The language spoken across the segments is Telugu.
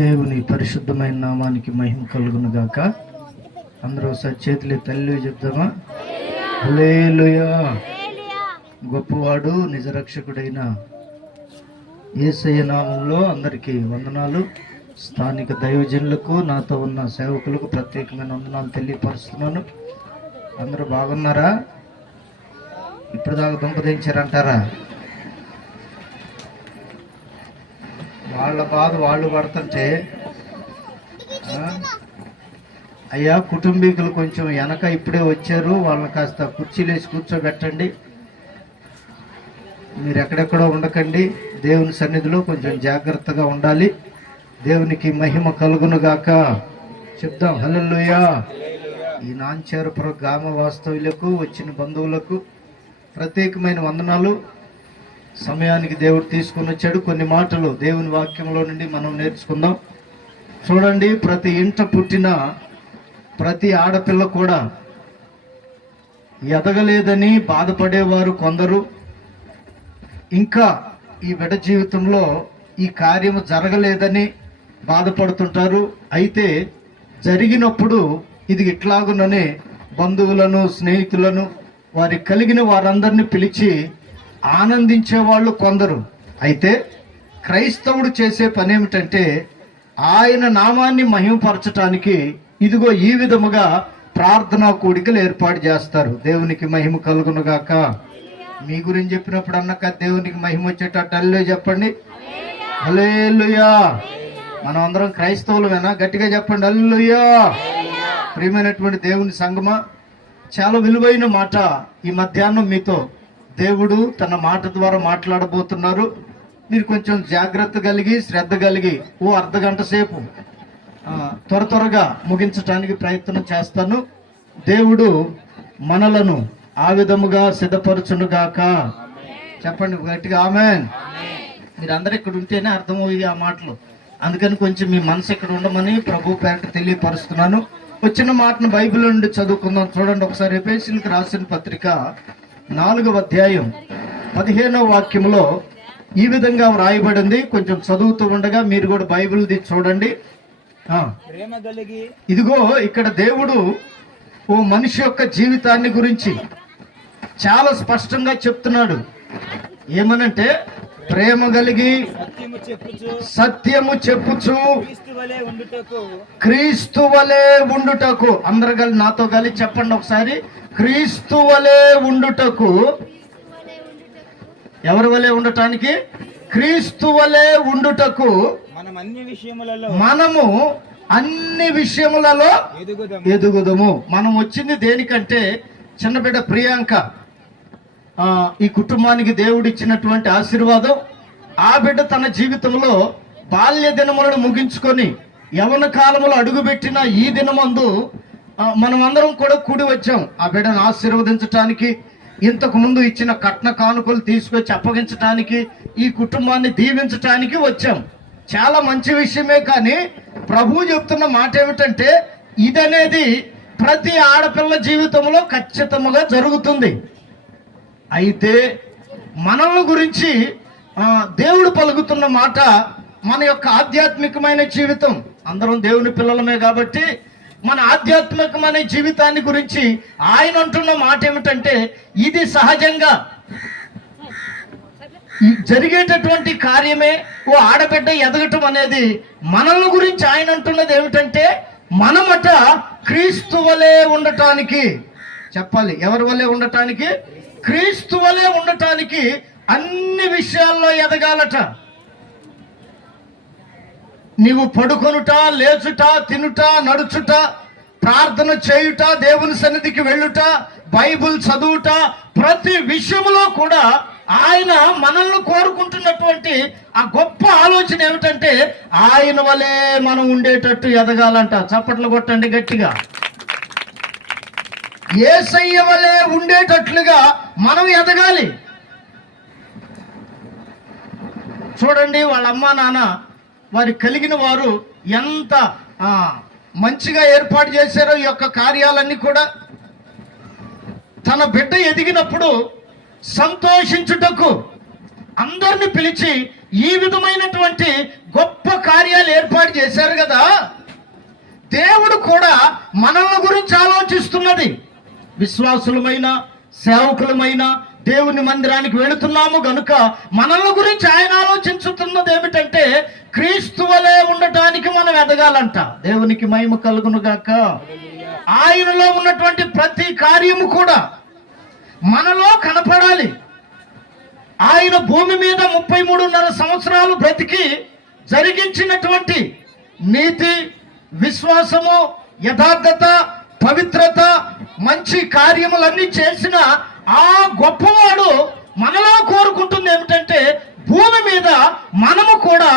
దేవుని పరిశుద్ధమైన నామానికి మహిమ కలుగును గాక. అందరూ ఒకసారి చేతులు తల్లి చెప్తామా? హల్లెలూయా. గొప్పవాడు నిజరక్షకుడైన యేసయ్య నామంలో అందరికీ వందనాలు. స్థానిక దైవజనులకు, నాతో ఉన్న సేవకులకు ప్రత్యేకమైన వందనాలు తెలియపరుస్తున్నాను. అందరూ బాగున్నారా? ఇప్పుడు దాకా దుంపదించారంటారా? వాళ్ళ బాధ వాళ్ళు పడుతుంటే అయ్యా, కుటుంబీకులు కొంచెం వెనక ఇప్పుడే వచ్చారు, వాళ్ళని కాస్త కుర్చీలు వేసి కూర్చోబెట్టండి. మీరు ఎక్కడెక్కడో ఉండకండి, దేవుని సన్నిధిలో కొంచెం జాగ్రత్తగా ఉండాలి. దేవునికి మహిమ కలుగునుగాక. చెప్దాం హల్లెలూయా. ఈ నాంచారపురం గ్రామ వాస్తవ్యులకు, వచ్చిన బంధువులకు ప్రత్యేకమైన వందనాలు. సమయానికి దేవుడు తీసుకుని వచ్చాడు. కొన్ని మాటలు దేవుని వాక్యంలో నుండి మనం నేర్చుకుందాం. చూడండి, ప్రతి ఇంట పుట్టిన ప్రతి ఆడపిల్ల కూడా ఎదగలేదని బాధపడేవారు కొందరు, ఇంకా ఈ బిడ్డ జీవితంలో ఈ కార్యము జరగలేదని బాధపడుతుంటారు. అయితే జరిగినప్పుడు ఇది ఇట్లాగుననే బంధువులను, స్నేహితులను, వారి కలిగిన వారందరినీ పిలిచి ఆనందించే వాళ్ళు కొందరు. అయితే క్రైస్తవుడు చేసే పని ఏమిటంటే, ఆయన నామాన్ని మహిమపరచటానికి ఇదిగో ఈ విధముగా ప్రార్థనా కూడికలు ఏర్పాటు చేస్తారు. దేవునికి మహిమ కలుగునుగాక. మీ గురించి చెప్పినప్పుడు అన్నక దేవునికి మహిమ వచ్చేటట్టు హల్లెలూయా చెప్పండి. హల్లెలూయా. మనం అందరం క్రైస్తవులమేనా? గట్టిగా చెప్పండి హల్లెలూయా. ప్రియమైనటువంటి దేవుని సంగమా, చాలా విలువైన మాట ఈ మధ్యాహ్నం మీతో దేవుడు తన మాట ద్వారా మాట్లాడబోతున్నారు. మీరు కొంచెం జాగ్రత్త కలిగి, శ్రద్ధ కలిగి ఓ అర్ధగంట సేపు త్వరగా ముగించడానికి ప్రయత్నం చేస్తాను. దేవుడు మనలను ఆ విధముగా సిద్ధపరచునుగాక. చెప్పండి గట్టిగా ఆమేన్. మీరు అందరు ఇక్కడ ఉంటేనే అర్థమవుతుంది ఆ మాటలు. అందుకని కొంచెం మీ మనసు ఇక్కడ ఉండమని ప్రభు పేరట తెలియపరుస్తున్నాను. వచ్చిన మాటను బైబిల్ నుండి చదువుకుందాం. చూడండి ఒకసారి. ఎఫెసీయులకు రాసిన పత్రిక 4వ అధ్యాయం 15వ వాక్యంలో ఈ విధంగా వ్రాయబడింది. కొంచెం చదువుతూ ఉండగా మీరు కూడా బైబిల్ చూడండి. ఇదిగో ఇక్కడ దేవుడు ఓ మనిషి యొక్క జీవితాన్ని గురించి చాలా స్పష్టంగా చెప్తున్నాడు. ఏమనంటే, ప్రేమ కలిగి సత్యము చెప్పుచు క్రీస్తు వలె ఉండుటకు. అందరు కలిసి నాతో కలిసి చెప్పండి ఒకసారి. క్రీస్తు వలె ఉండుటకు. ఎవరి వలె ఉండటానికి? క్రీస్తు వలె ఉండుటకు మనము అన్ని విషయములలో ఎదుగుదము. మనం వచ్చింది దేనికంటే, చిన్న బిడ్డ ప్రియాంక ఈ కుటుంబానికి దేవుడిచ్చినటువంటి ఆశీర్వాదం. ఆ బిడ్డ తన జీవితంలో బాల్య దినములను ముగించుకొని యవన కాలంలో అడుగుపెట్టిన ఈ దినమందు మనం అందరం కూడా కూడి వచ్చాం ఆ బిడ్డను ఆశీర్వదించటానికి. ఇంతకు ముందు ఇచ్చిన కట్న కానుకలు తీసుకొచ్చి అప్పగించటానికి, ఈ కుటుంబాన్ని దీవించటానికి వచ్చాం. చాలా మంచి విషయమే. కానీ ప్రభు చెప్తున్న మాట ఏమిటంటే, ఇదనేది ప్రతి ఆడపిల్ల జీవితంలో ఖచ్చితంగా జరుగుతుంది. అయితే మనల్ని గురించి దేవుడు పలుకుతున్న మాట మన యొక్క ఆధ్యాత్మికమైన జీవితం. అందరం దేవుని పిల్లలమే కాబట్టి మన ఆధ్యాత్మికమైన జీవితాన్ని గురించి ఆయన అంటున్న మాట ఏమిటంటే, ఇది సహజంగా జరిగేటటువంటి కార్యమే. ఓ ఆడబిడ్డ ఎదగటం అనేది మనల్ని గురించి ఆయన అంటున్నది ఏమిటంటే, మనమట క్రీస్తు వలె ఉండటానికి. చెప్పాలి, ఎవరి వలె ఉండటానికి? క్రీస్తు వలె ఉండటానికి అన్ని విషయాల్లో ఎదగాలట. నీవు పడుకొనుట, లేచుట, తినుట, నడుచుట, ప్రార్థన చేయుట, దేవుని సన్నిధికి వెళ్ళుట, బైబిల్ చదువుట, ప్రతి విషయంలో కూడా ఆయన మనల్ని కోరుకుంటున్నటువంటి ఆ గొప్ప ఆలోచన ఏమిటంటే, ఆయన వలె మనం ఉండేటట్టు ఎదగాలంట. చప్పట్లు కొట్టండి గట్టిగా. యేసయ్య వలె ఉండేటట్లుగా మనం ఎదగాలి. చూడండి, వాళ్ళ అమ్మా నాన్న, వారి కలిగిన వారు ఎంత మంచిగా ఏర్పాటు చేశారో ఈ యొక్క కార్యాలన్నీ కూడా. తన బిడ్డ ఎదిగినప్పుడు సంతోషించుటకు అందరిని పిలిచి ఈ విధమైనటువంటి గొప్ప కార్యాలు ఏర్పాటు చేశారు కదా. దేవుడు కూడా మనల్ని గురించి ఆలోచిస్తున్నది. విశ్వాసులమైన సేవకులమైన దేవుని మందిరానికి వెళుతున్నాము గనుక మనల్ని గురించి ఆయన ఆలోచించుతున్నది ఏమిటంటే క్రీస్తు వలె ఉండటానికి మనం ఎదగాలంట. దేవునికి మహిమ కలుగును గాక. ఆయనలో ఉన్నటువంటి ప్రతి కార్యము కూడా మనలో కనపడాలి. ఆయన భూమి మీద 33.5 సంవత్సరాలు బ్రతికి జరిగించినటువంటి నీతి, విశ్వాసము, యథార్థత, పవిత్రత, మంచి కార్యములన్నీ చేసిన ఆ గొప్పవాడు మనలో కోరుకుంటుంది ఏమిటంటే భూమి మీద మనము కూడా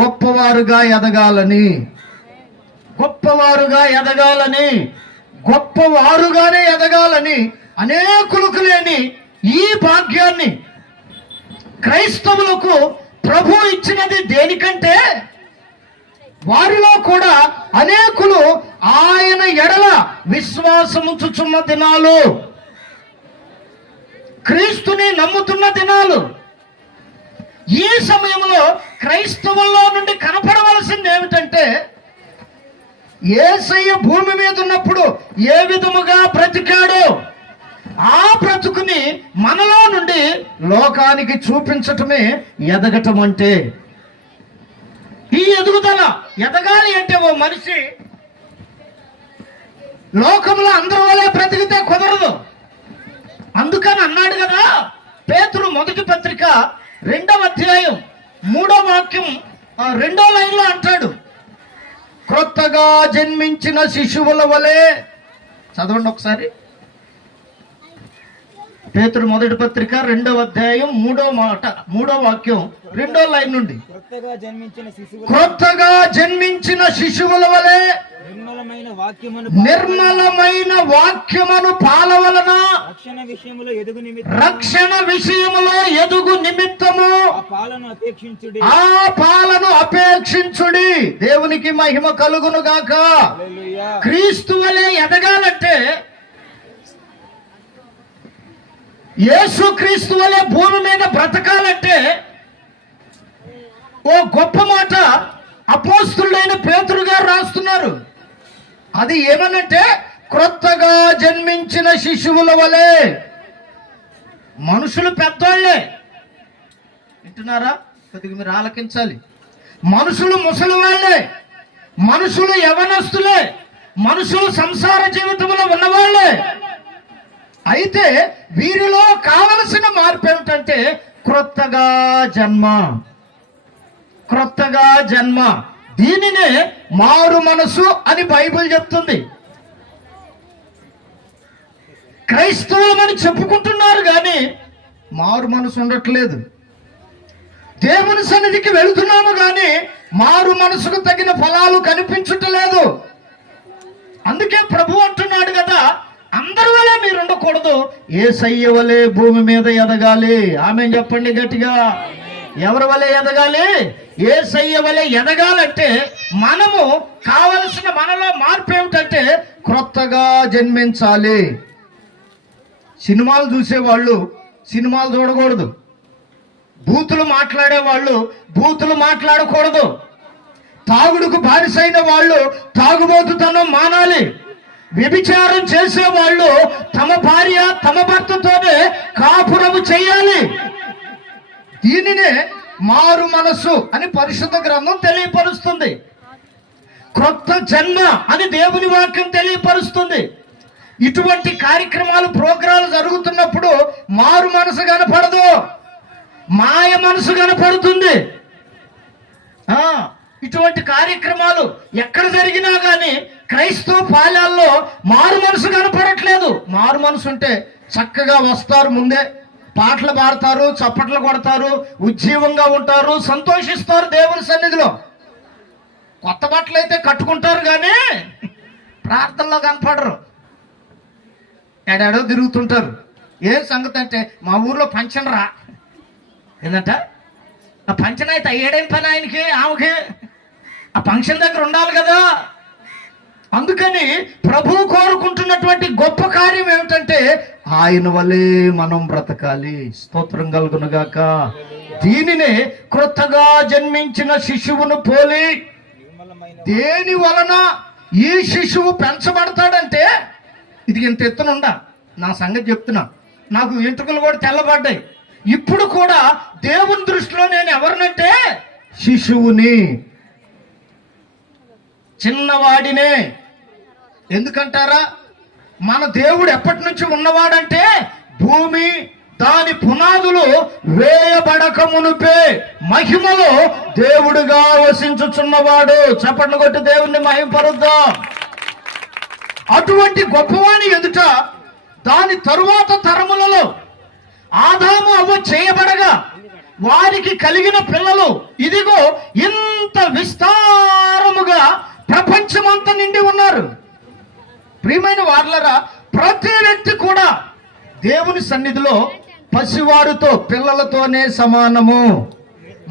గొప్పవారుగా ఎదగాలని, గొప్పవారుగా ఎదగాలని, గొప్పవారుగానే ఎదగాలని అనేకులకు లేని ఈ భాగ్యాన్ని క్రైస్తవులకు ప్రభు ఇచ్చినది దేనికంటే వారిలో కూడా అనేకులు ఆయన ఎడల విశ్వాసముంచుచున్న దినాలు, క్రీస్తుని నమ్ముతున్న దినాలు. ఈ సమయంలో క్రైస్తవుల్లో నుండి కనపడవలసింది ఏమిటంటే యేసయ్య భూమి మీద ఉన్నప్పుడు ఏ విధముగా బ్రతికాడో ఆ బ్రతుకుని మనలో నుండి లోకానికి చూపించటమే ఎదగటం అంటే. ఈ ఎదుగుదల ఎదగాలి అంటే ఓ మనిషి లోకంలో అందరి వల్లే బ్రతికితే కుదరదు. అందుకని అన్నాడు కదా పేతురు మొదటి పత్రిక 2వ అధ్యాయం 3వ వాక్యం 2వ లైన్లో అంటాడు, క్రొత్తగా జన్మించిన శిశువుల వలె. చదవండి ఒకసారి. పేతురు మొదటి పత్రిక 2వ అధ్యాయం 3వ వాక్యం 2వ లైన్ నుండి, క్రొత్తగా జన్మించిన శిశువుల వలె నిర్మలమైన వాక్యమును పాల వలన రక్షణ విషయములో ఎదుగు నిమిత్తము ఆ పాలను అపేక్షించుడి. దేవునికి మహిమ కలుగును గాక. క్రీస్తు వలె ఎదగాలంటే, యేసు క్రీస్తు వలె భూమి మీద బ్రతకాలంటే ఓ గొప్ప మాట అపోస్తులైన పేతురు గారు రాస్తున్నారు. అది ఏమనంటే క్రొత్తగా జన్మించిన శిశువుల వలె. మనుషులు పెద్దోళ్లే, వింటున్నారా? కొద్దిగా మీరు ఆలకించాలి. మనుషులు ముసలి వాళ్ళే, మనుషులు యవనస్తులే, మనుషులు సంసార జీవితంలో ఉన్నవాళ్లే. అయితే వీరిలో కావలసిన మార్పు ఏమిటంటే క్రొత్తగా జన్మ, క్రొత్తగా జన్మ. దీనినే మారు మనసు అని బైబిల్ చెప్తుంది. క్రైస్తవులమని చెప్పుకుంటున్నారు కానీ మారు మనసు ఉండట్లేదు. దేవుని సన్నిధికి వెళుతున్నాము కానీ మారు మనసుకు తగిన ఫలాలు కనిపించట్లేదు. అందుకే ప్రభు అంటున్నాడు కదా, అందరి వలె మీరు ఉండకూడదు, యేసయ్య వలె భూమి మీద ఎదగాలి. ఆమేన్ చెప్పండి గట్టిగా. ఎవరి వలె ఎదగాలి? యేసయ్య వలె ఎదగాలంటే మనము కావలసిన మనలో మార్పు ఏమిటంటే క్రొత్తగా జన్మించాలి. సినిమాలు చూసేవాళ్ళు సినిమాలు చూడకూడదు, బూతులు మాట్లాడేవాళ్ళు బూతులు మాట్లాడకూడదు, తాగుడుకు బానిసైన వాళ్ళు తాగుబోతుతనం మానాలి, వ్యభిచారం చేసేవాళ్ళు తమ భార్య తమ భర్తతోనే కాపురము చేయాలి. దీనినే మారు మనసు అని పరిశుద్ధ గ్రంథం తెలియపరుస్తుంది. క్రొత్త జన్మ అని దేవుని వాక్యం తెలియపరుస్తుంది. ఇటువంటి కార్యక్రమాలు ప్రోగ్రాలు జరుగుతున్నప్పుడు మారు మనసు కనపడదు, మాయ మనసు కనపడుతుంది. ఇటువంటి కార్యక్రమాలు ఎక్కడ జరిగినా కానీ క్రైస్తవ పాలెల్లో మారు మనసు కనపడట్లేదు. మారు మనసు ఉంటే చక్కగా వస్తారు, ముందే పాటలు పాడతారు, చప్పట్లు కొడతారు, ఉజ్జీవంగా ఉంటారు, సంతోషిస్తారు దేవుని సన్నిధిలో. కొత్త బట్టలు అయితే కట్టుకుంటారు కానీ ప్రార్థనలో కనపడరు, ఏడాడో తిరుగుతుంటారు. ఏ సంగతి అంటే మా ఊర్లో ఫంక్షన్ రా, ఏంటంట ఆ ఫంక్షన్ అయితే అయ్యేడేం పని ఆయనకి ఆమెకి, ఆ ఫంక్షన్ దగ్గర ఉండాలి కదా. అందుకని ప్రభు కోరుకుంటున్నటువంటి గొప్ప కార్యం ఏమిటంటే ఆయన వల్లే మనం బ్రతకాలి. స్తోత్రం కలుగునుగాక. దీనినే క్రొత్తగా జన్మించిన శిశువును పోలి. దేని వలన ఈ శిశువు పెంచబడతాడంటే, ఇది ఇంత ఎత్తునుండా నా సంగతి చెప్తున్నా, నాకు వెంట్రుకలు కూడా తెల్లబడ్డాయి. ఇప్పుడు కూడా దేవుని దృష్టిలో నేను ఎవరినంటే శిశువుని, చిన్నవాడినే. ఎందుకంటారా? మన దేవుడు ఎప్పటి నుంచి ఉన్నవాడంటే భూమి దాని పునాదులు వేయబడక మునుపే మహిమలో దేవుడుగా వసించుచున్నవాడు. చప్పట్లు కొట్టి దేవుణ్ణి మహిమపరుద్దాం. అటువంటి గొప్పవాని ఎదుట దాని తరువాత తరములలో ఆదాము అవ్వ చేయబడగా వారికి కలిగిన పిల్లలు ఇదిగో ఇంత విస్తారముగా ప్రపంచమంతా నిండి ఉన్నారు. ప్రియమైన వారలారా, ప్రతి వ్యక్తి కూడా దేవుని సన్నిధిలో పసివారితో పిల్లలతోనే సమానము.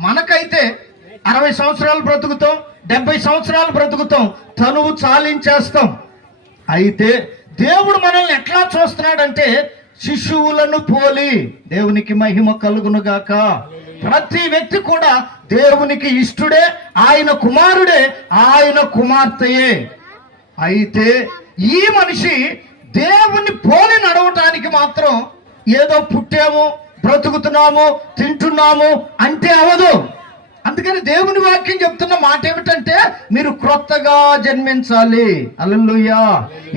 మనకైతే 60 సంవత్సరాలు బ్రతుకుతాం, 70 సంవత్సరాలు బ్రతుకుతాం, తనువు చాలించేస్తాం. అయితే దేవుడు మనల్ని ఎట్లా చూస్తున్నాడంటే శిశువులను పోలి. దేవునికి మహిమ కలుగును గాక. ప్రతి వ్యక్తి కూడా దేవునికి ఇష్టుడే, ఆయన కుమారుడే, ఆయన కుమార్తెయే. అయితే ఈ మనిషి దేవుని పోలి నడవటానికి మాత్రం ఏదో పుట్టాము, బ్రతుకుతున్నాము, తింటున్నాము అంటే అవదు. అందుకని దేవుని వాక్యం చెప్తున్న మాట ఏమిటంటే మీరు క్రొత్తగా జన్మించాలి. హల్లెలూయా.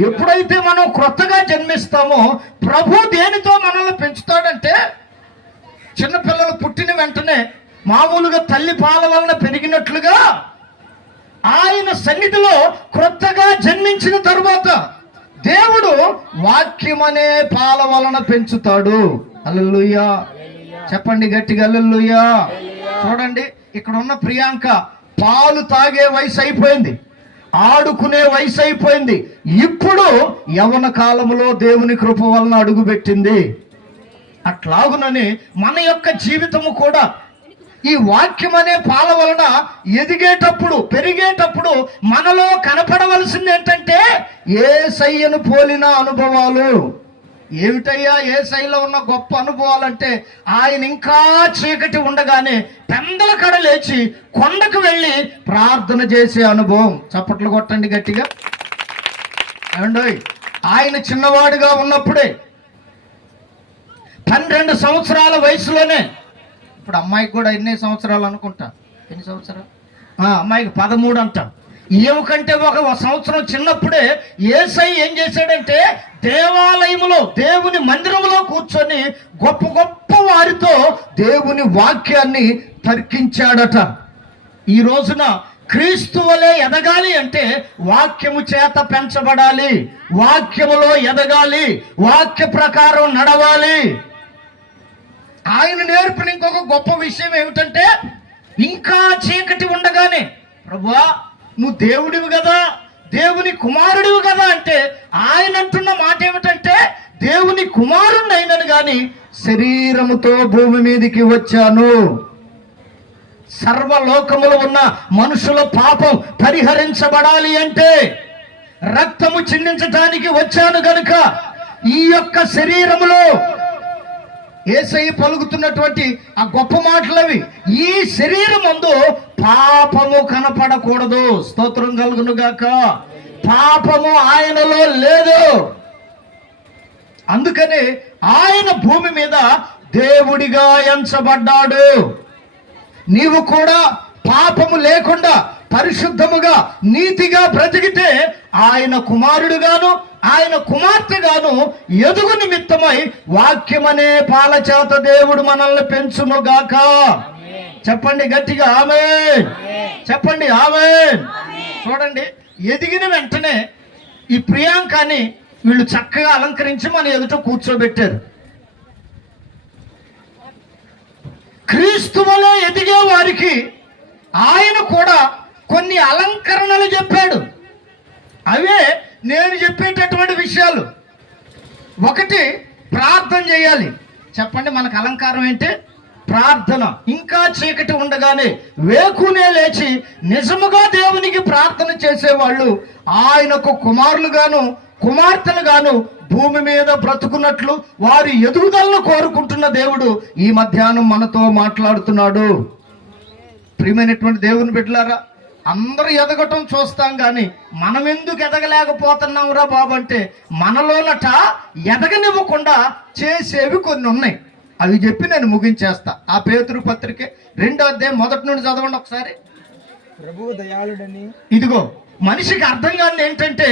ఎప్పుడైతే మనం క్రొత్తగా జన్మిస్తామో ప్రభు దేనితో మనల్ని పెంచుతాడంటే, చిన్నపిల్లలు పుట్టిన వెంటనే మామూలుగా తల్లి పాల వలన పెరిగినట్లుగా ఆయన సన్నిధిలో క్రొత్తగా జన్మించిన తరువాత దేవుడు వాక్యం అనే పాల వలన పెంచుతాడు. హల్లెలూయా. చెప్పండి గట్టిగా హల్లెలూయా. చూడండి, ఇక్కడ ఉన్న ప్రియాంక పాలు తాగే వయసు అయిపోయింది, ఆడుకునే వయసు అయిపోయింది. ఇప్పుడు యవ్వన కాలంలో దేవుని కృప వలన అడుగుపెట్టింది. అట్లాగునని మన యొక్క జీవితము కూడా ఈ వాక్యం అనే పాల వలన ఎదిగేటప్పుడు, పెరిగేటప్పుడు మనలో కనపడవలసింది ఏంటంటే యేసయ్యను పోలిన అనుభవాలు. ఏమిటయ్యా యేసయ్యలో ఉన్న గొప్ప అనుభవాలంటే, ఆయన ఇంకా చీకటి ఉండగానే పెందల కడ లేచి కొండకు వెళ్ళి ప్రార్థన చేసే అనుభవం. చప్పట్లు కొట్టండి గట్టిగా. ఏమండోయ్, ఆయన చిన్నవాడుగా ఉన్నప్పుడే 12 సంవత్సరాల వయసులోనే, ఇప్పుడు అమ్మాయికి కూడా ఎన్ని సంవత్సరాలు అనుకుంటా, ఎన్ని సంవత్సరాలు, అమ్మాయికి 13 అంట. ఏమికంటే ఒక సంవత్సరం చిన్నప్పుడే యేసయ్య ఏం చేశాడంటే దేవాలయములో, దేవుని మందిరంలో కూర్చొని గొప్ప గొప్ప వారితో దేవుని వాక్యాన్ని తర్కించాడట. ఈ రోజున క్రీస్తు వలె ఎదగాలి అంటే వాక్యము చేత పెంచబడాలి, వాక్యములో ఎదగాలి, వాక్య ప్రకారం నడవాలి. ఆయన నేర్పిన ఇంకొక గొప్ప విషయం ఏమిటంటే, ఇంకా చీకటి ఉండగానే ప్రభువా నువ్వు దేవుడివి కదా, దేవుని కుమారుడివి కదా అంటే, ఆయన అంటున్న మాట ఏమిటంటే దేవుని కుమారుణ్ణి అయినను గాని శరీరముతో భూమి మీదకి వచ్చాను. సర్వలోకములో ఉన్న మనుషుల పాపం పరిహరించబడాలి అంటే రక్తము చిందించటానికి వచ్చాను గనుక ఈ యొక్క శరీరములో యేసయ్య పలుకుతున్నటువంటి ఆ గొప్ప మాటలవి, ఈ శరీరం ముందు పాపము కనపడకూడదు. స్తోత్రం కలుగును గాక. పాపము ఆయనలో లేదు. అందుకని ఆయన భూమి మీద దేవుడిగా ఎంచబడ్డాడు. నీవు కూడా పాపము లేకుండా పరిశుద్ధముగా నీతిగా బ్రతికితే ఆయన కుమారుడుగాను ఆయన కుమార్తెగాను ఎదుగు నిమిత్తమై వాక్యమనే పాల చేత దేవుడు మనల్ని పెంచునుగాక. చెప్పండి గట్టిగా ఆమేన్. చెప్పండి ఆమేన్. చూడండి, ఎదిగిన వెంటనే ఈ ప్రియాంకని వీళ్ళు చక్కగా అలంకరించి మన ఎదుట కూర్చోబెట్టారు. క్రీస్తు వలె ఎదిగే వారికి ఆయన కూడా కొన్ని అలంకరణలు చెప్పాడు. అవే నేను చెప్పేటటువంటి విషయాలు. ఒకటి, ప్రార్థన చేయాలి. చెప్పండి, మనకు అలంకారం ఏంటి? ప్రార్థన. ఇంకా చీకటి ఉండగానే వేకునే లేచి నిజముగా దేవునికి ప్రార్థన చేసేవాళ్ళు ఆయనకు కుమారులుగాను కుమార్తెలుగాను భూమి మీద బ్రతుకున్నట్లు వారి ఎదుగుదలను కోరుకుంటున్న దేవుడు ఈ మధ్యాహ్నం మనతో మాట్లాడుతున్నాడు. ప్రియమైనటువంటి దేవుని బిడ్డలారా, అందరూ ఎదగటం చూస్తాం కానీ మనం ఎందుకు ఎదగలేకపోతున్నాం రా బాబు అంటే మనలోనట ఎదగనివ్వకుండా చేసేవి కొన్ని ఉన్నాయి. అవి చెప్పి నేను ముగించేస్తా. ఆ పేతురు పత్రిక 2వ అధ్యాయం మొదటి నుండి చదవండి ఒకసారి. ప్రభువు దయాళుడని, ఇదిగో మనిషికి అర్థం కాదు ఏంటంటే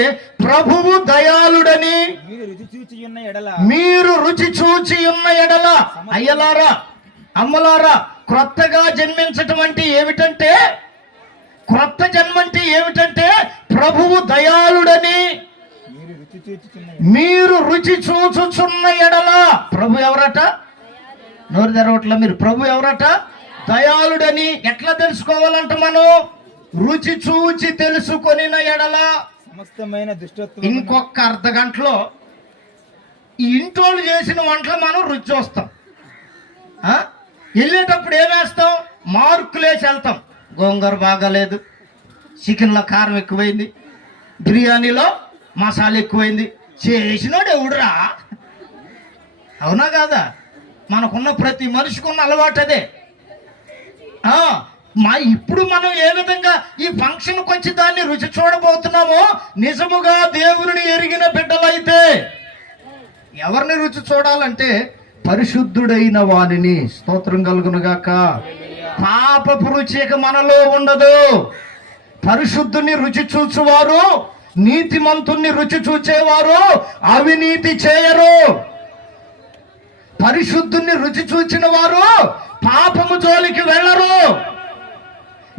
ప్రభువు దయాళుడని మీరు రుచి చూచి ఉన్న ఎడల, మీరు రుచి చూచి ఉన్న ఎడల. అయ్యలారా, అమ్మలారా, క్రొత్తగా జన్మించటం అంటే ఏమిటంటే, క్రొత్త జన్మ అంటే ఏమిటంటే ప్రభువు దయాళుడని మీరు రుచి చూచుచున్న మీరు రుచి చూచుచున్న ఎడల. ప్రభు ఎవరట? నోరు తెరవట్ల మీరు. ప్రభు ఎవరట? దయాళుడని. ఎట్లా తెలుసుకోవాలంట మనం? రుచి చూచి తెలుసుకొనిన ఎడల. సమస్తమైన దుష్టత్వం, ఇంకొక అర్ధ గంటలో ఈ ఇంటోళ్ళు చేసిన వంటలు మనం రుచి చూస్తాం. వెళ్ళేటప్పుడు ఏమేస్తాం? మార్కులేసి వెళ్తాం. గోంగూర బాగాలేదు, చికెన్లో కారం ఎక్కువైంది, బిర్యానీలో మసాలా ఎక్కువైంది. చేసినోడు ఎవడురా? అవునా కాదా? మనకున్న ప్రతి మనిషికి ఉన్న అలవాటు అదే. ఇప్పుడు మనం ఏ విధంగా ఈ ఫంక్షన్కి వచ్చి దాన్ని రుచి చూడబోతున్నామో, నిజముగా దేవుని ఎరిగిన బిడ్డలైతే ఎవరిని రుచి చూడాలంటే పరిశుద్ధుడైన వానిని. స్తోత్రం కలుగునుగాక. పాపపు రుచి ఇక మనలో ఉండదు. పరిశుద్ధుని రుచి చూచువారు, నీతిమంతుణ్ణి రుచి చూచేవారు అవినీతి చేయరు. పరిశుద్ధుని రుచి చూచిన వారు పాపము జోలికి వెళ్ళరు.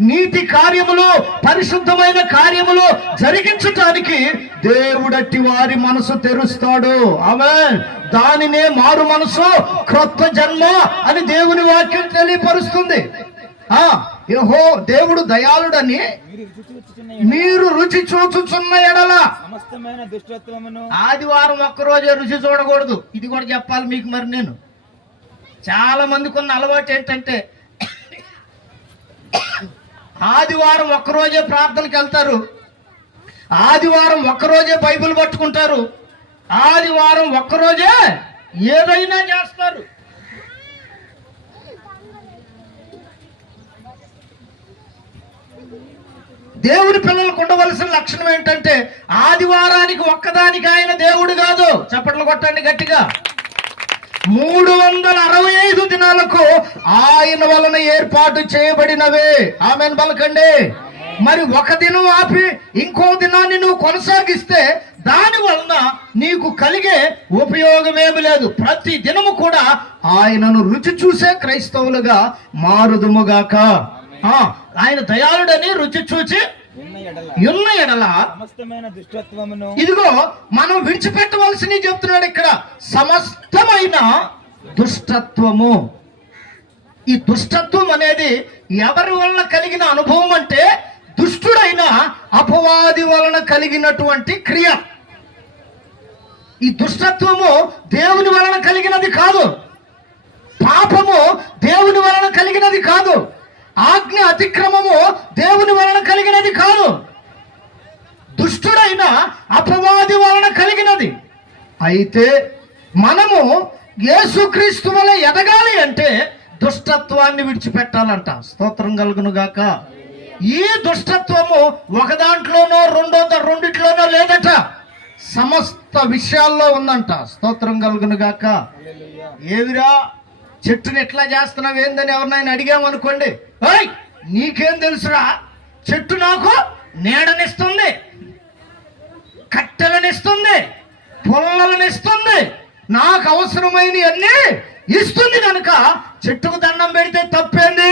నీతి కార్యములు, పరిశుద్ధమైన కార్యములు జరిగించటానికి దేవుడట్టి వారి మనసు తెరుస్తాడు. ఆమేన్. దానినే మారు మనసు, క్రొత్త జన్మ అని దేవుని వాక్యం తెలియపరుస్తుంది. యెహో దేవుడు దయాళుడని మీరు రుచి చూచుచున్న ఎడల. సమస్తమైన దుష్టత్వమును. ఆదివారం ఒక్కరోజే రుచి చూడకూడదు. ఇది కూడా చెప్పాలి మీకు. మరి నేను చాలా మందికి ఉన్న అలవాటు ఏంటంటే ఆదివారం ఒక్కరోజే ప్రార్థనకి వెళ్తారు, ఆదివారం ఒక్కరోజే బైబిల్ పట్టుకుంటారు, ఆదివారం ఒక్కరోజే ఏదైనా చేస్తారు. దేవుడి పిల్లలకు ఉండవలసిన లక్షణం ఏంటంటే ఆదివారానికి ఒక్కదానికి ఆయన దేవుడు కాదు. చప్పట్లు కొట్టండి గట్టిగా. 365 దినాలకు ఆయన వలన ఏర్పాటు చేయబడినవే. ఆమెను పలకండి. మరి ఒక దినం ఆపి ఇంకో దినాన్ని నువ్వు కొనసాగిస్తే దాని వలన నీకు కలిగే ఉపయోగమేమి లేదు. ప్రతి దినము కూడా ఆయనను రుచి చూసే క్రైస్తవులుగా మారుదుముగాక. ఆయన దయాళుడని రుచి చూచి ఉన్న ఎడల సమస్తమైన దుష్టత్వమును. ఇదిగో మనం విడిచిపెట్టవలసినవి చెప్తున్నాడు ఇక్కడ. సమస్తమైన దుష్టత్వము. ఈ దుష్టత్వం అనేది ఎవరి వలన కలిగిన అనుభవం అంటే దుష్టుడైన అపవాది వలన కలిగినటువంటి క్రియ. ఈ దుష్టత్వము దేవుని వలన కలిగినది కాదు. పాపము దేవుని వలన కలిగినది కాదు. ఆజ్ఞ అతిక్రమము దేవుని వలన కలిగినది కాదు. దుష్టుడైన అపవాది వలన కలిగినది. అయితే మనము యేసుక్రీస్తు వలె ఎదగాలి అంటే దుష్టత్వాన్ని విడిచిపెట్టాలంట. స్తోత్రం కలుగునుగాక. ఈ దుష్టత్వము ఒక దాంట్లోనో రెండిట్లోనో లేదట, సమస్త విషయాల్లో ఉందంట. స్తోత్రం కలుగునుగాక. ఏవిరా చెట్టుని ఎట్లా చేస్తున్నావు ఏందని ఎవరినైనా అడిగామనుకోండి, నీకేం తెలుసురా, చెట్టు నాకు నీడనిస్తుంది, కట్టెలనిస్తుంది, పొల్లలనిస్తుంది, నాకు అవసరమైనవి అన్నీ ఇస్తుంది కనుక చెట్టుకు దండం పెడితే తప్పేంది?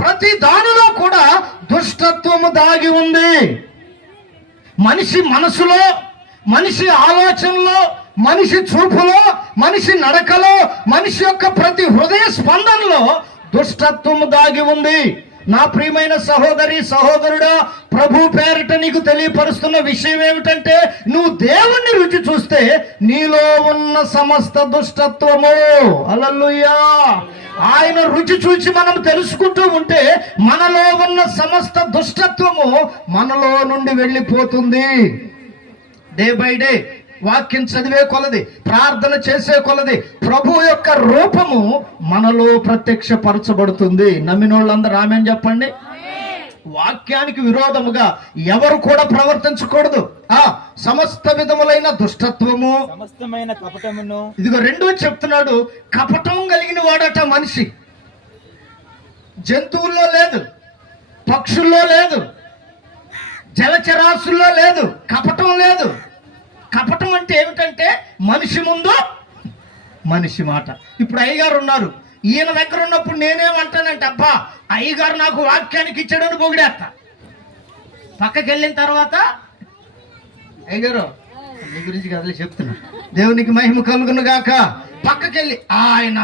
ప్రతి దానిలో కూడా దుష్టత్వము దాగి ఉంది. మనిషి మనసులో, మనిషి ఆలోచనలో, మనిషి చూపులో, మనిషి నడకలో, మనిషి యొక్క ప్రతి హృదయ స్పందనలో దుష్టత్వము దాగి ఉంది. నా ప్రియమైన సహోదరి సహోదరుడా, ప్రభు పేరిట నీకు తెలియపరుస్తున్న విషయం ఏమిటంటే నువ్వు దేవుణ్ణి రుచి చూస్తే నీలో ఉన్న సమస్త దుష్టత్వము, హల్లెలూయా, ఆయన రుచి చూచి మనం తెలుసుకుంటూ ఉంటే మనలో ఉన్న సమస్త దుష్టత్వము మనలో నుండి వెళ్ళిపోతుంది. డే బై డే వాక్యం చదివే కొలది, ప్రార్థన చేసే కొలది ప్రభు యొక్క రూపము మనలో ప్రత్యక్షపరచబడుతుంది. నమ్మినోళ్ళందరూ ఆమేన్ చెప్పండి. వాక్యానికి విరోధముగా ఎవరు కూడా ప్రవర్తించకూడదు. సమస్త విధములైన దుష్టత్వము, సమస్తమైన కపటమును. ఇదిగో రెండో చెప్తున్నాడు. కపటం కలిగిన వాడట మనిషి. జంతువుల్లో లేదు, పక్షుల్లో లేదు, జలచరాశుల్లో లేదు, కపటం లేదు. కపటం అంటే ఏమిటంటే మనిషి ముందు మనిషి మాట. ఇప్పుడు అయ్యగారు ఉన్నారు, ఈయన దగ్గర ఉన్నప్పుడు నేనేమంటానంటే అబ్బా అయ్యగారు నాకు వాక్యానికి ఇచ్చాడని పొగిడేస్తా. పక్కకి వెళ్ళిన తర్వాత అయ్యగారు నీ గురించి కదలే చెప్తున్నా, దేవునికి మహిమ కలుగును గాక. పక్కకెళ్ళి ఆయన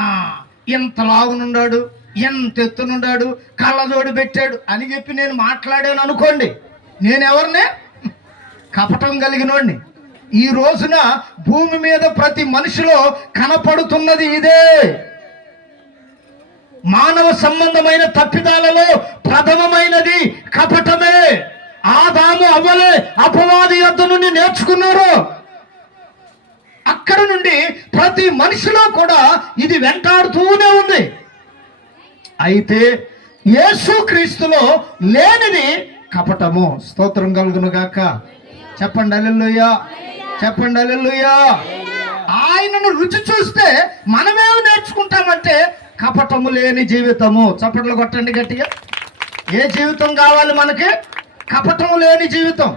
ఎంత లాగునున్నాడు, ఎంత ఎత్తునున్నాడు, కళ్ళజోడు పెట్టాడు అని చెప్పి నేను మాట్లాడాను అనుకోండి, నేనెవరినే? కపటం కలిగినోడిని. ఈ రోజున భూమి మీద ప్రతి మనిషిలో కనపడుతున్నది ఇదే. మానవ సంబంధమైన తప్పిదాలలో ప్రథమమైనది కపటమే. ఆదాము అవ్వలే అపవాది యొద్ద నుండి నేర్చుకున్నారు. అక్కడ నుండి ప్రతి మనిషిలో కూడా ఇది వెంటాడుతూనే ఉంది. అయితే యేసుక్రీస్తులో లేనిది కపటము. స్తోత్రం కలుగును గాక. చెప్పండి హల్లెలూయా, చెప్పండి హల్లెలూయా. ఆయనను రుచి చూస్తే మనమేమి నేర్చుకుంటామంటే కపటము లేని జీవితము. చప్పట్లు కొట్టండి గట్టిగా. ఏ జీవితం కావాలి మనకి? కపటము లేని జీవితం.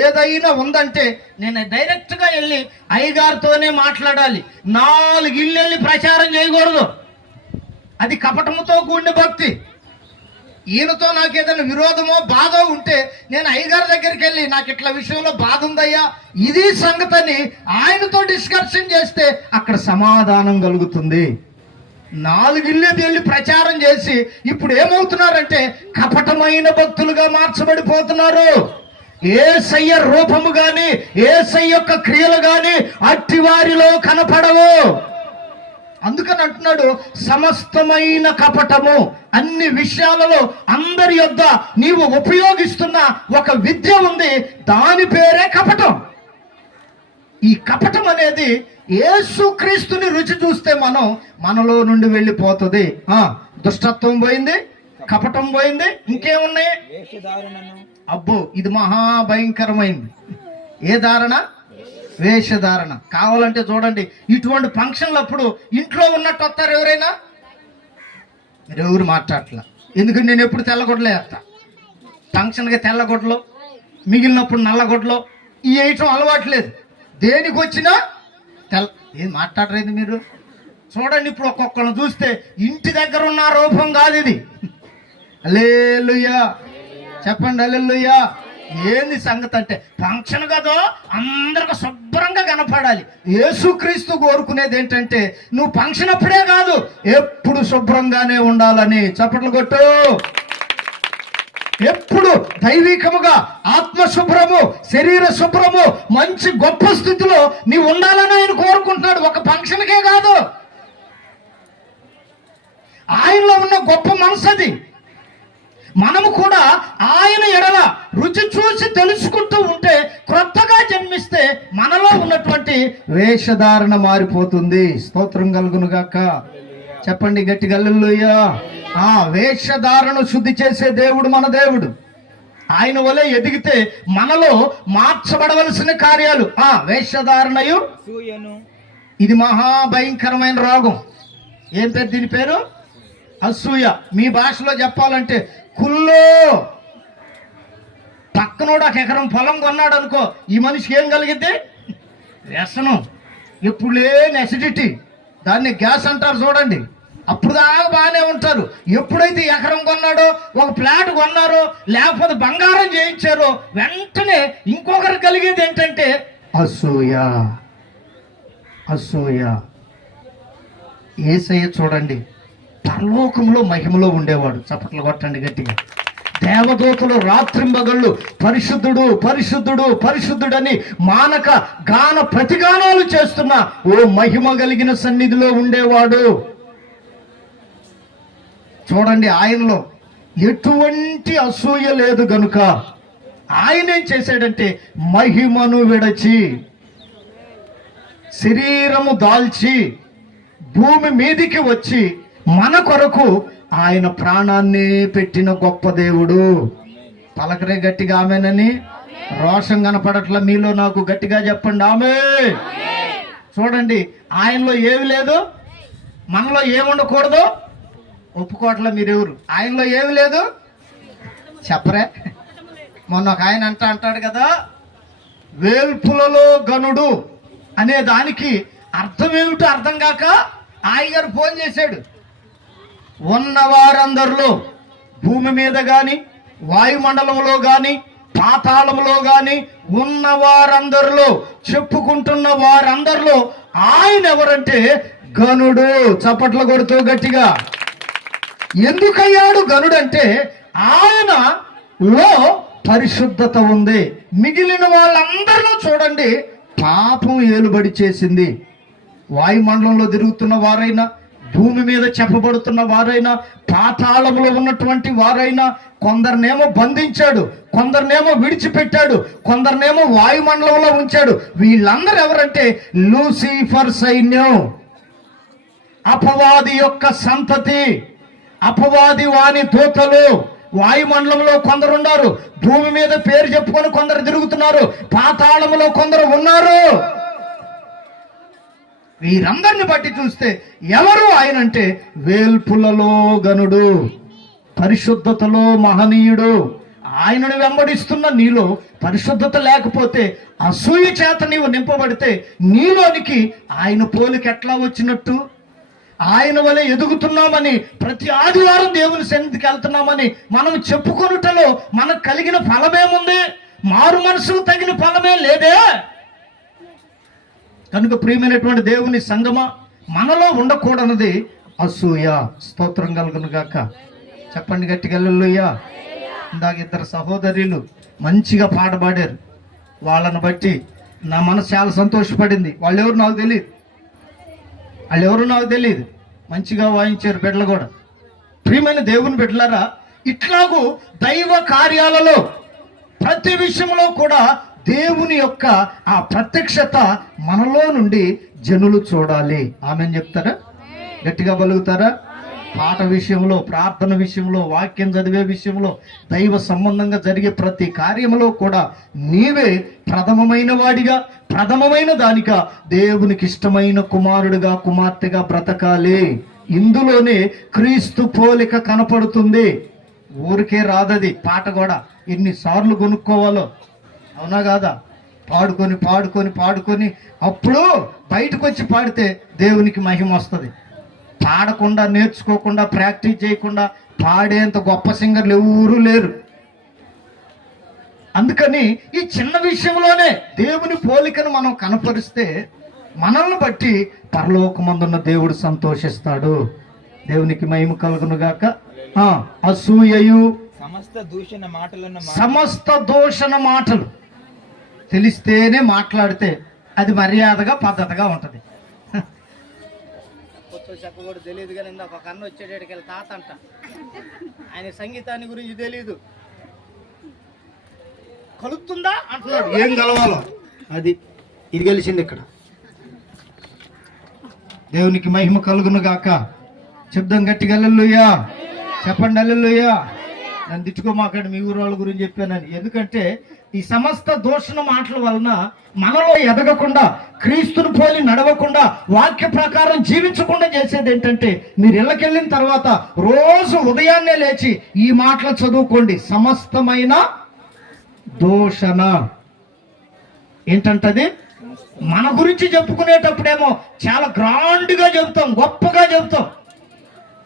ఏదైనా ఉందంటే నేను డైరెక్ట్ గా వెళ్ళి అయ్యగారితోనే మాట్లాడాలి. 4 ఇళ్ళు వెళ్ళి ప్రచారం చేయకూడదు. అది కపటముతో కూడిన భక్తి. ఈయనతో నాకు ఏదైనా విరోధమో బాధో ఉంటే నేను అయ్యగారి దగ్గరికి వెళ్ళి నాకు ఇట్లా విషయంలో బాధ ఉందయ్యా, ఇది సంగతని ఆయనతో డిస్కషన్ చేస్తే అక్కడ సమాధానం కలుగుతుంది. 4 ఇళ్ళు వెళ్ళి ప్రచారం చేసి ఇప్పుడు ఏమవుతున్నారంటే కపటమైన భక్తులుగా మార్చబడిపోతున్నారు. యేసయ్య రూపము గాని యేసయ్య యొక్క క్రియలు గాని అట్టి వారిలో కనపడవు. అందుకని అంటున్నాడు సమస్తమైన కపటము. అన్ని విషయాలలో అందరి యొద్ద నీవు ఉపయోగిస్తున్న ఒక విద్య ఉంది, దాని పేరే కపటం. ఈ కపటం అనేది యేసుక్రీస్తుని రుచి చూస్తే మనలో నుండి వెళ్ళిపోతుంది. దుష్టత్వం పోయింది, కపటం పోయింది, ఇంకేమున్నాయి? అబ్బో ఇది మహాభయంకరమైంది. ఏ ధారణ? వేషధారణ. కావాలంటే చూడండి, ఇటువంటి ఫంక్షన్లప్పుడు ఇంట్లో ఉన్నట్టు వస్తారు ఎవరైనా? మీరు ఎవరు మాట్లాడట్లా. ఎందుకంటే నేను ఎప్పుడు తెల్లగొడ్డలే వేస్తా. ఫంక్షన్కి తెల్లగొడ్డలు, మిగిలినప్పుడు నల్లగొడ్డలు ఈ వేయటం అలవాట్లేదు. దేనికి వచ్చినా ఏం మాట్లాడలేదు మీరు? చూడండి, ఇప్పుడు ఒక్కొక్కరిని చూస్తే ఇంటి దగ్గర ఉన్న రూపం కాదు ఇది. హల్లెలూయా, చెప్పండి హల్లెలూయా. ఏంది సంగతి అంటే ఫంక్షన్ కదా అందరికి శుభ్రంగా కనపడాలి. యేసుక్రీస్తు కోరుకునేది ఏంటంటే నువ్వు ఫంక్షన్ అప్పుడే కాదు, ఎప్పుడు శుభ్రంగానే ఉండాలని. చప్పట్లు కొట్టు. ఎప్పుడు దైవికముగా ఆత్మ శుభ్రము, శరీర శుభ్రము, మంచి గొప్ప స్థితిలో నీవు ఉండాలని ఆయన కోరుకుంటున్నాడు. ఒక ఫంక్షన్కే కాదు, ఆయనలో ఉన్న గొప్ప మనసు అది. మనము కూడా ఆయన ఎడల రుచి చూసి తెలుసుకుంటూ ఉంటే, క్రొత్తగా జన్మిస్తే మనలో ఉన్నటువంటి వేషధారణ మారిపోతుంది. స్తోత్రం కలుగును గాక. చెప్పండి గట్టిగా హల్లెలూయా. వేషధారణ శుద్ధి చేసే దేవుడు మన దేవుడు. ఆయన వలె ఎదిగితే మనలో మార్చబడవలసిన కార్యాలు వేషధారణయు. ఇది మహాభయంకరమైన రోగం. ఏం పేరు దీని పేరు? అసూయ. మీ భాషలో చెప్పాలంటే కుల్లో. పక్కనోడు 1 ఎకరం పొలం కొన్నాడు అనుకో, ఈ మనిషికి ఏం కలిగిద్ది? వ్యసనం. ఎప్పుడు లేని అసిడిటీ, దాన్ని గ్యాస్ అంటారు చూడండి. అప్పుడు దాకా బాగానే ఉంటారు. ఎప్పుడైతే ఎకరం కొన్నాడో, ఒక ఫ్లాట్ కొన్నారో, లేకపోతే బంగారం చేయించారో, వెంటనే ఇంకొకరు కలిగేది ఏంటంటే అసూయ. అసూయ. యేసయ్య చూడండి, పరలోకంలో మహిమలో ఉండేవాడు. చప్పట్లు కొట్టండి గట్టిగా. దేవదూతలు రాత్రింబగళ్ళు పరిశుద్ధుడు పరిశుద్ధుడు పరిశుద్ధుడని మానక గాన ప్రతిగానాలు చేస్తున్న ఓ మహిమ కలిగిన సన్నిధిలో ఉండేవాడు. చూడండి, ఆయనలో ఎటువంటి అసూయ లేదు గనుక ఆయన ఏం చేశాడంటే మహిమను విడచి. శరీరము దాల్చి భూమి మీదికి వచ్చి మన కొరకు ఆయన ప్రాణాన్ని పెట్టిన గొప్ప దేవుడు. పలకరే గట్టిగా ఆమెనని. రోషం కనపడట్ల మీలో నాకు, గట్టిగా చెప్పండి ఆమె. చూడండి, ఆయనలో ఏమి లేదు, మనలో ఏముండకూడదు. ఒప్పుకోవట్ల మీరెవరు? ఆయనలో ఏమి లేదు చెప్పరే. మొన్న ఒక ఆయన అంటాడు కదా, వేల్పులలో గనుడు అనే దానికి అర్థం ఏమిటో అర్థం కాక ఆయన గారు ఫోన్ చేశాడు. ఉన్న వారందరిలో, భూమి మీద గాని, వాయుమండలంలో గాని, పాతాళంలో గాని ఉన్న వారందరిలో, చెప్పుకుంటున్న వారందరిలో ఆయన ఎవరంటే గనుడు. చప్పట్లు కొడుతూ గట్టిగా. ఎందుకయ్యాడు గనుడంటే ఆయనలో పరిశుద్ధత ఉంది. మిగిలిన వాళ్ళందరిలో చూడండి పాపం ఏలుబడి చేసింది. వాయుమండలంలో తిరుగుతున్న వారైనా, భూమి మీద చెప్పబడుతున్న వారైనా, పాతాళంలో ఉన్నటువంటి వారైనా, కొందరినేమో బంధించాడు, కొందరినేమో విడిచిపెట్టాడు, కొందరినేమో వాయుమండలంలో ఉంచాడు. వీళ్ళందరూ ఎవరంటే లూసిఫర్ సైన్యం, అపవాది యొక్క సంతతి, అపవాది వాని దూతలు. వాయుమండలంలో కొందరు ఉన్నారు, భూమి మీద పేరు చెప్పుకొని కొందరు తిరుగుతున్నారు, పాతాళంలో కొందరు ఉన్నారు. వీరందరిని బట్టి చూస్తే ఎవరు ఆయన అంటే వేల్పులలో గనుడు, పరిశుద్ధతలో మహనీయుడు. ఆయనను వెంబడిస్తున్న నీలో పరిశుద్ధత లేకపోతే, అసూయ చేత నీవు నింపబడితే నీలోనికి ఆయన పోలిక ఎట్లా వచ్చినట్టు? ఆయన వలె ఎదుగుతున్నామని, ప్రతి ఆదివారం దేవుని సన్నిధికి వెళ్తున్నామని మనం చెప్పుకొనుటలో మనకు కలిగిన ఫలమేముంది? మారు మనసుకు తగిన ఫలమే లేదే. కనుక ప్రియమైనటువంటి దేవుని సంగమా, మనలో ఉండకూడనిది అసూయ. స్తోత్రం కలుగును గాక. చెప్పండి గట్టిగా హల్లెలూయా. ఇందాక ఇద్దరు సహోదరులు మంచిగా పాట పాడారు. వాళ్ళని బట్టి నా మనసు చాలా సంతోషపడింది. వాళ్ళెవరు నాకు తెలియదు, మంచిగా వాయించారు బిడ్డలు కూడా. ప్రియమైన దేవుని బిడ్డలారా, ఇట్లాగూ దైవ కార్యాలలో ప్రతి విషయంలో కూడా దేవుని యొక్క ఆ ప్రత్యక్షత మనలో నుండి జనులు చూడాలి. ఆమెను చెప్తారా? గట్టిగా పలుకుతారా? పాట విషయంలో, ప్రార్థన విషయంలో, వాక్యం చదివే విషయంలో, దైవ సంబంధంగా జరిగే ప్రతి కార్యంలో కూడా నీవే ప్రథమమైన వాడిగా, ప్రథమమైన దానిగా, దేవునికి ఇష్టమైన కుమారుడిగా, కుమార్తెగా బ్రతకాలి. ఇందులోనే క్రీస్తు పోలిక కనపడుతుంది. ఊరికే రాదది. పాట కూడా ఎన్నిసార్లు కొనుక్కోవాలో, అవునా కాదా? పాడుకొని పాడుకొని పాడుకొని అప్పుడు బయటకు వచ్చి పాడితే దేవునికి మహిమ వస్తుంది. పాడకుండా, నేర్చుకోకుండా, ప్రాక్టీస్ చేయకుండా పాడేంత గొప్ప సింగర్లు ఎవరూ లేరు. అందుకని ఈ చిన్న విషయంలోనే దేవుని పోలికను మనం కనపరిస్తే మనల్ని బట్టి పరలోకమందున్న దేవుడు సంతోషిస్తాడు. దేవునికి మహిమ కలుగును గాక. అసూయయు సమస్త దూషణ మాటలు తెలిస్తేనే మాట్లాడితే అది మర్యాదగా, పద్ధతిగా ఉంటది. చెప్పకూడదు తెలియదు కానీ ఇందాక ఒక అన్న వచ్చేటడికి తాత అంట, ఆయన సంగీతాన్ని గురించి తెలియదు. కలుగుతుందా అంటున్నాడు. ఏం కలవాలో అది ఇది గెలిచింది ఇక్కడ. దేవునికి మహిమ కలుగును గాక. చెప్దాం గట్టిగా హల్లెలూయా. చెప్పండి హల్లెలూయా. నన్ను తిట్టుకోమాకండి మీ ఊరు వాళ్ళ గురించి చెప్పానని. ఎందుకంటే ఈ సమస్త దూషణ మాటల వలన మనలో ఎదగకుండా, క్రీస్తుని పోలి నడవకుండా, వాక్య ప్రకారం జీవించకుండా చేసేది ఏంటంటే, మీరు ఇళ్ళకెళ్ళిన తర్వాత రోజు ఉదయాన్నే లేచి ఈ మాటలు చదువుకోండి. సమస్తమైన దూషణ ఏంటంటది? మన గురించి చెప్పుకునేటప్పుడేమో చాలా గ్రాండ్గా చెబుతాం, గొప్పగా చెబుతాం,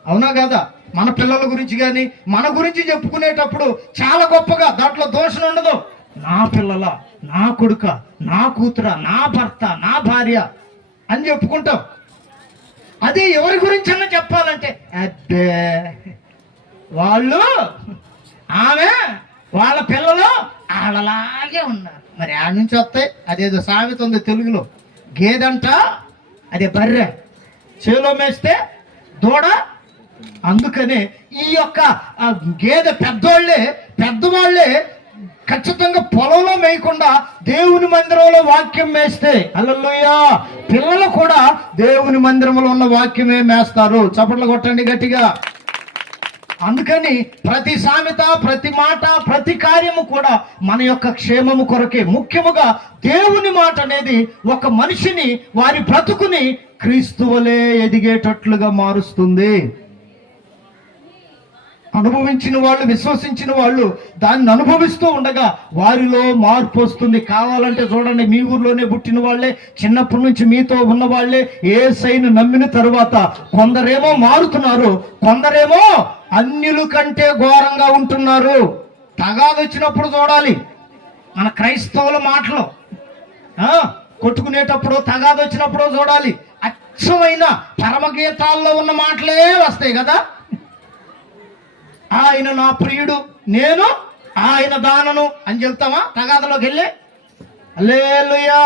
అవునా కదా? మన పిల్లల గురించి కానీ మన గురించి చెప్పుకునేటప్పుడు చాలా గొప్పగా, దాంట్లో దోషణ ఉండదు. నా పిల్లల, నా కొడుక, నా కూతుర, నా భర్త, నా భార్య అని చెప్పుకుంటాం. అదే ఎవరి గురించి అన్నా చెప్పాలంటే, అబ్బే వాళ్ళు, ఆమె, వాళ్ళ పిల్లలు వాళ్ళలాగే ఉన్నారు. మరి ఆడ నుంచి వస్తాయి. అదేదో సామెత ఉంది తెలుగులో, గేదంట అదే బర్రె, చేలో మేస్తే దూడ. అందుకనే ఈ యొక్క గేదె పెద్దవాళ్ళే ఖచ్చితంగా పొలంలో మేయకుండా దేవుని మందిరంలో వాక్యం మేస్తే, హల్లెలూయా, పిల్లలు కూడా దేవుని మందిరంలో ఉన్న వాక్యమే మేస్తారు. చప్పట్లు కొట్టండి గట్టిగా. అందుకని ప్రతి సామెత, ప్రతి మాట, ప్రతి కార్యము కూడా మన యొక్క క్షేమము కొరకే. ముఖ్యముగా దేవుని మాట అనేది ఒక మనిషిని, వారి బ్రతుకుని క్రీస్తు వలె ఎదిగేటట్లుగా మారుస్తుంది. అనుభవించిన వాళ్ళు, విశ్వసించిన వాళ్ళు దాన్ని అనుభవిస్తూ ఉండగా వారిలో మార్పు వస్తుంది. కావాలంటే చూడండి, మీ ఊర్లోనే పుట్టిన వాళ్ళే, చిన్నప్పటి నుంచి మీతో ఉన్న వాళ్ళే యేసయ్యను నమ్మిన తరువాత కొందరేమో మారుతున్నారు, కొందరేమో అన్యుల కంటే ఘోరంగా ఉంటున్నారు. తగాదు వచ్చినప్పుడు చూడాలి మన క్రైస్తవుల మాటలు, కొట్టుకునేటప్పుడు తగాదు వచ్చినప్పుడు చూడాలి. అచ్చమైన పరమగీతాల్లో ఉన్న మాటలే వస్తాయి కదా. ఆయన నా ప్రియుడు, నేను ఆయన దానను అని చెప్తామా తగాదలోకి వెళ్ళి? హల్లెలూయా.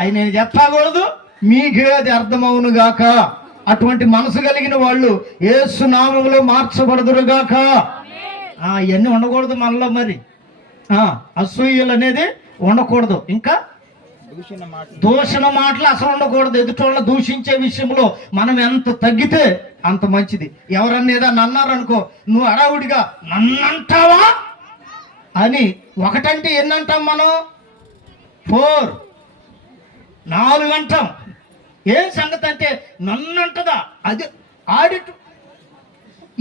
అయి నేను చెప్పకూడదు, మీకేది అర్థమవును గాక. అటువంటి మనసు కలిగిన వాళ్ళు యేసు నామములో మార్చబడదురు గాక. ఇవన్నీ ఉండకూడదు మనలో. మరి అసూయలు అనేది ఉండకూడదు. ఇంకా దూషణ మాటలు అసలు ఉండకూడదు. ఎదుటోళ్ళ దూషించే విషయంలో మనం ఎంత తగ్గితే అంత మంచిది. ఎవరన్నా ఏదన్నా అన్నారనుకో, నువ్వు అడావుడిగా నన్నంటావా అని, ఒకటంటే ఎన్ని అంటాం మనం? 4 అంటాం. ఏం సంగతి అంటే నన్నంటదా, అది ఆడిట్.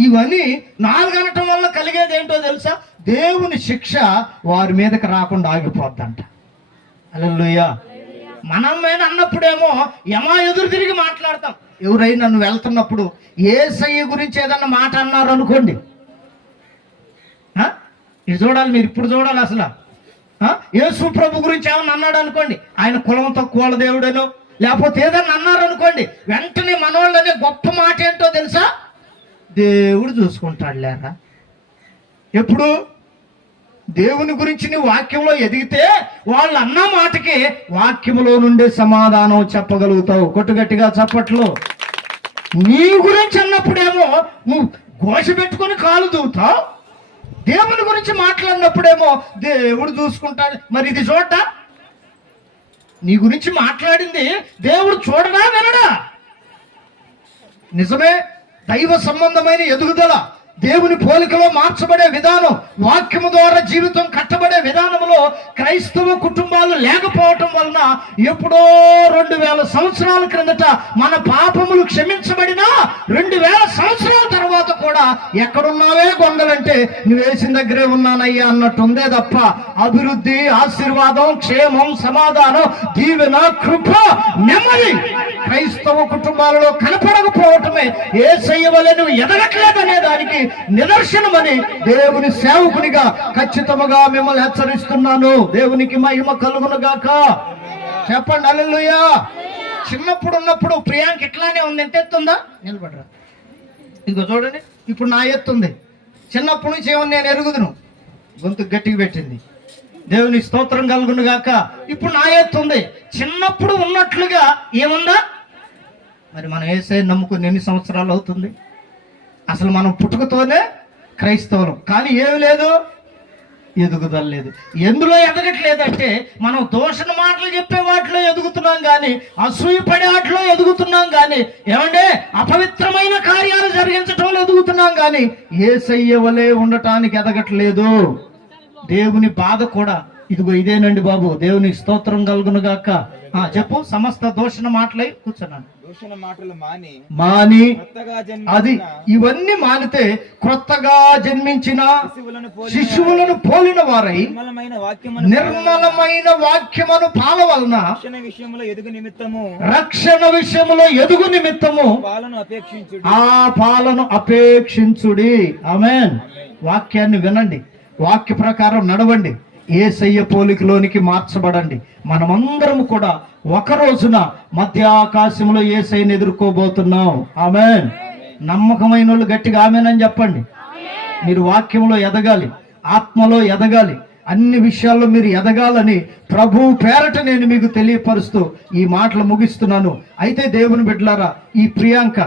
ఇవన్నీ 4 అనటం వల్ల కలిగేది ఏంటో తెలుసా? దేవుని శిక్ష వారి మీదకి రాకుండా ఆగిపోద్దంట. హల్లెలూయా. మనం మీద అన్నప్పుడేమో యమా ఎదురు తిరిగి మాట్లాడతాం. ఎవరైనా నువ్వు వెళ్తున్నప్పుడు యేసయ్య గురించి ఏదన్నా మాట అన్నారు అనుకోండి, ఇది చూడాలి, మీరు ఇప్పుడు చూడాలి. అసలు యేసు ప్రభు గురించి ఏమన్నా అన్నాడు అనుకోండి, ఆయన కులం తక్కువ వాళ్ళ దేవుడేనో, లేకపోతే ఏదన్నా అన్నారు అనుకోండి, వెంటనే మనోళ్ళనే గొప్ప మాట ఏంటో తెలుసా? దేవుడు చూసుకుంటాడు లేరా. ఎప్పుడు దేవుని గురించి నీ వాక్యంలో ఎదిగితే వాళ్ళు అన్న మాటకి వాక్యములో నుండే సమాధానం చెప్పగలుగుతావు. కొట్టుగట్టిగా చప్పట్లు. నీ గురించి అన్నప్పుడేమో నువ్వు ఘోష పెట్టుకొని కాలు దూవుతావు. దేవుని గురించి మాట్లాడినప్పుడేమో దేవుడు చూసుకుంటాడు. మరి ఇది చూడ్డా? నీ గురించి మాట్లాడింది దేవుడు చూడడా వినడా? నిజమే. దైవ సంబంధమైన ఎదుగుదల, దేవుని పోలికలో మార్చబడే విధానం, వాక్యము ద్వారా జీవితం కట్టబడే విధానంలో క్రైస్తవ కుటుంబాలు లేకపోవటం వలన ఎప్పుడో 2000 సంవత్సరాల క్రిందట మన పాపములు క్షమించబడినా 2000 సంవత్సరాల తర్వాత కూడా ఎక్కడున్నావే గొంగలంటే నువ్వు వేసిన దగ్గరే ఉన్నానయ్యా అన్నట్టు ఉందే తప్ప అభివృద్ధి, ఆశీర్వాదం, క్షేమం, సమాధానం, దీవెన, కృప, నెమ్మది క్రైస్తవ కుటుంబాలలో కనపడకపోవటమే యేసయ్య వలె నువ్వు ఎదగట్లేదనే దానికి నిదర్శనమని దేవుని సేవకునిగా ఖచ్చితంగా మిమ్మల్ని హెచ్చరిస్తున్నాను. దేవునికి మహిమ కలుగును గాక. చెప్పండి హల్లెలూయా. చిన్నప్పుడు ఉన్నప్పుడు ప్రియాంక ఇట్లానే ఉంది. ఎంత ఎత్తుందా? నిలబడరా. ఇదిగో చూడండి, ఇప్పుడు నా ఎత్తుంది. చిన్నప్పటి నుంచి ఏమన్నా నేను ఎరుగుదును, గొంతు గట్టిగా పెట్టింది. దేవుని స్తోత్రం కలుగును గాక. ఇప్పుడు నా ఎత్తుంది. చిన్నప్పుడు ఉన్నట్లుగా ఏముందా? మరి మనం యేసయ్యను నమ్ముకుని ఎన్ని సంవత్సరాలు అవుతుంది? అసలు మనం పుట్టుకతోనే క్రైస్తవులం, కానీ ఏమి లేదు, ఎదుగుదల లేదు. ఎందులో ఎదగట్లేదంటే మనం దూషణ మాటలు చెప్పే వాటిలో ఎదుగుతున్నాం కానీ, అసూయ పడే వాటిలో ఎదుగుతున్నాం కానీ, ఏమంటే అపవిత్రమైన కార్యాలు జరిగించడంలో ఎదుగుతున్నాం కానీ యేసయ్య వలె ఉండటానికి ఎదగట్లేదు. దేవుని బాధ కూడా ఇదిగో ఇదేనండి బాబు. దేవుని స్తోత్రం కలుగును గాక. చెప్పు. సమస్త దూషణ మాటలై కూర్చున్నాను. దూషణ మాటలు మాని అది ఇవన్నీ మానితే క్రొత్తగా జన్మించిన శిశువులను పోలిన వారై నిర్మలమైన వాక్యమును పాలవలన రక్షణ విషయములో ఎదుగు నిమిత్తము ఆ పాలను అపేక్షించుడి. ఆమేన్. వాక్యాన్ని వినండి, వాక్య ప్రకారం నడవండి, యేసయ్య పోలికలోనికి మార్చబడండి. మనమందరం కూడా ఒక రోజున మధ్య ఆకాశంలో యేసయ్యను ఎదుర్కోబోతున్నాం. ఆమేన్. నమ్మకమైన వాళ్ళు గట్టిగా ఆమేన్ అని చెప్పండి. మీరు వాక్యంలో ఎదగాలి, ఆత్మలో ఎదగాలి, అన్ని విషయాల్లో మీరు ఎదగాలని ప్రభు పేరట నేను మీకు తెలియపరుస్తూ ఈ మాటలు ముగిస్తున్నాను. అయితే దేవుని బిడ్డలారా, ఈ ప్రియాంక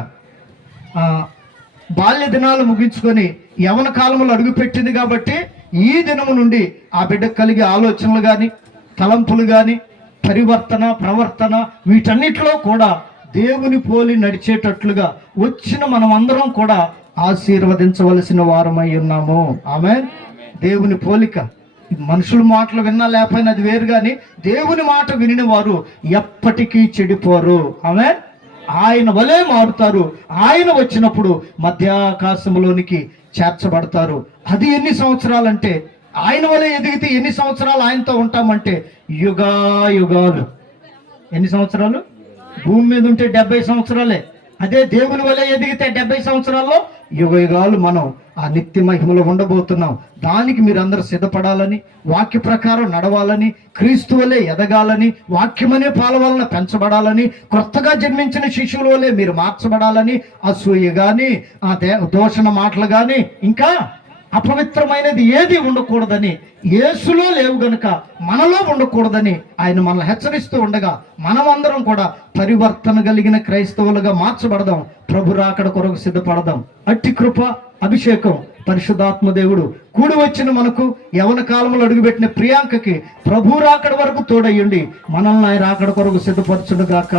బాల్య దినాలు ముగించుకొని యవన కాలంలో అడుగుపెట్టింది కాబట్టి ఈ దినము నుండి ఆ బిడ్డకు కలిగే ఆలోచనలు కానీ, తలంపులు కానీ, పరివర్తన, ప్రవర్తన, వీటన్నిటిలో కూడా దేవుని పోలి నడిచేటట్లుగా వచ్చిన మనం అందరం కూడా ఆశీర్వదించవలసిన వారమై ఉన్నాము. ఆమేన్. దేవుని పోలిక, మనుషుల మాటలు విన్నా లేకపోయినా అది వేరు, కానీ దేవుని మాట వినిన వారు ఎప్పటికీ చెడిపోరు. ఆమేన్. ఆయన వలే మారుతారు. ఆయన వచ్చినప్పుడు మధ్యాకాశంలోనికి చేర్చబడతారు. అది ఎన్ని సంవత్సరాలంటే, ఆయన వలే ఎదిగితే ఎన్ని సంవత్సరాలు ఆయనతో ఉంటామంటే యుగాలు. ఎన్ని సంవత్సరాలు? భూమి మీద ఉంటే 70 సంవత్సరాలే. అదే దేవుని వలె ఎదిగితే 70 సంవత్సరాల్లో యుగాలు మనం ఆ నిత్య మహిమలో ఉండబోతున్నాం. దానికి మీరందరూ సిద్ధపడాలని, వాక్య ప్రకారం నడవాలని, క్రీస్తు వలె ఎదగాలని, వాక్యమనే పాల వలన పెంచబడాలని, కొత్తగా జన్మించిన శిశువుల వలె మీరు మార్చబడాలని, అసూయ గాని, ఆ దూషణ మాటలు గాని, ఇంకా అపవిత్రమైనది ఏది ఉండకూడదని, యేసులో లేవు గనుక మనలో ఉండకూడదని ఆయన మనల్ని హెచ్చరిస్తూ ఉండగా, మనమందరం కూడా పరివర్తన కలిగిన క్రైస్తవులుగా మార్చబడదాం. ప్రభు రాకడ కొరకు సిద్ధపడదాం. అట్టి కృప, అభిషేకం పరిశుద్ధాత్మ దేవుడు కూడి వచ్చిన మనకు, యవన కాలంలో అడుగుపెట్టిన ప్రియాంకకి ప్రభు రాకడ వరకు తోడయ్యండి. మనల్ని ఆయన రాకడ కొరకు సిద్ధపరచును గాక.